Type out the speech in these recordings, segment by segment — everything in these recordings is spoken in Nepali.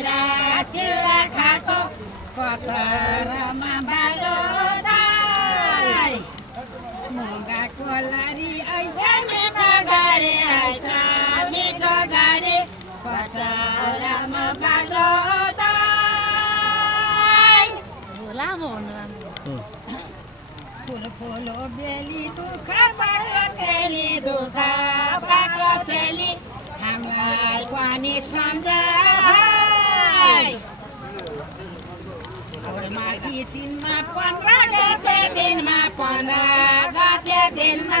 गएर चिउरा खाएको कतरमा बालो दाइ मुगाको लरी ऐसा मिठो गरे ऐसा मिठो गरे कतरमा बालो दाइ लामो फुलो बेली दुख पाको चेली दुख पाको चेली हामीलाई पनि सम्झाइ माथि चिनमा 15 गते दिनमा 15 गते दिनमा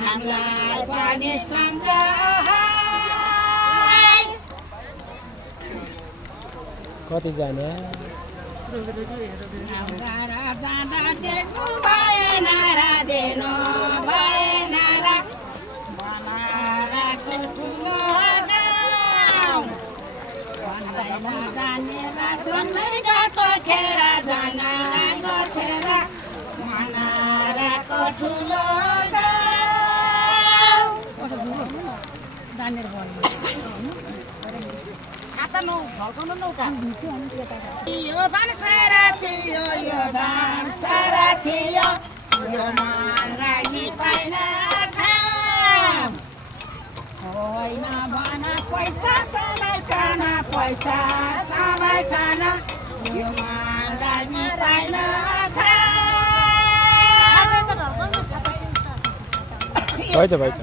हामीलाई पनि सम्झाइ कति जना जाँदा देख्नु भएन र दिनु भएन र बनाएको ठुलो गाउँ जानेर झन्नै गएको खेर झन्नै गएको खेर बनाएको ठुलो गाउँ जानेर भन्नु छाता नौ फल्काउनु नौ त यो दान सारा थियो यो दान सारा थियो यो मान रानी पाइन ठाम होइन भन पैसा समय खान यो मान रानी पाइन ठाम भएछ भएछ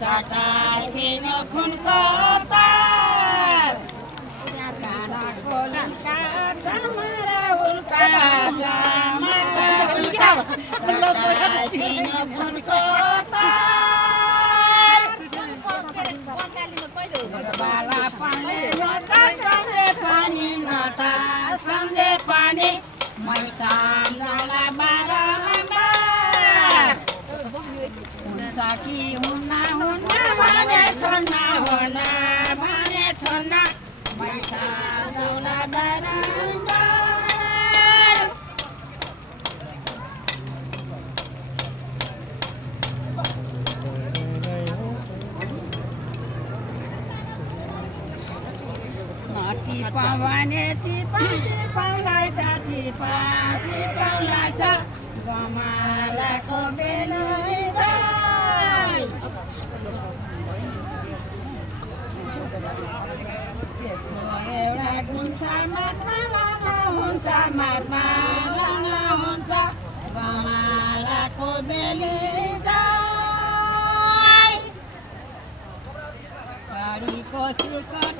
चटाई थिएन खुनको तार काँडाको लङ्का चमारा उल्का चटाई थिएन खुनको तार बाला पानी नता सम्झे पानी नता सम्झे पानी मै सम्झला बारम्बार हुन्छ कि हुन्न भने छन्न हुन्न भने छन्न मै सम्झला बारम्बार टिपा भने टिपाउलाई छ टिपाउलाई छ गमालाको बेलै जाई त्यसको एउटा हुन्छ माटमा हुन्छ माटमा लाउन हुन्छ गमालाको बेलै जाई घडीको सिकर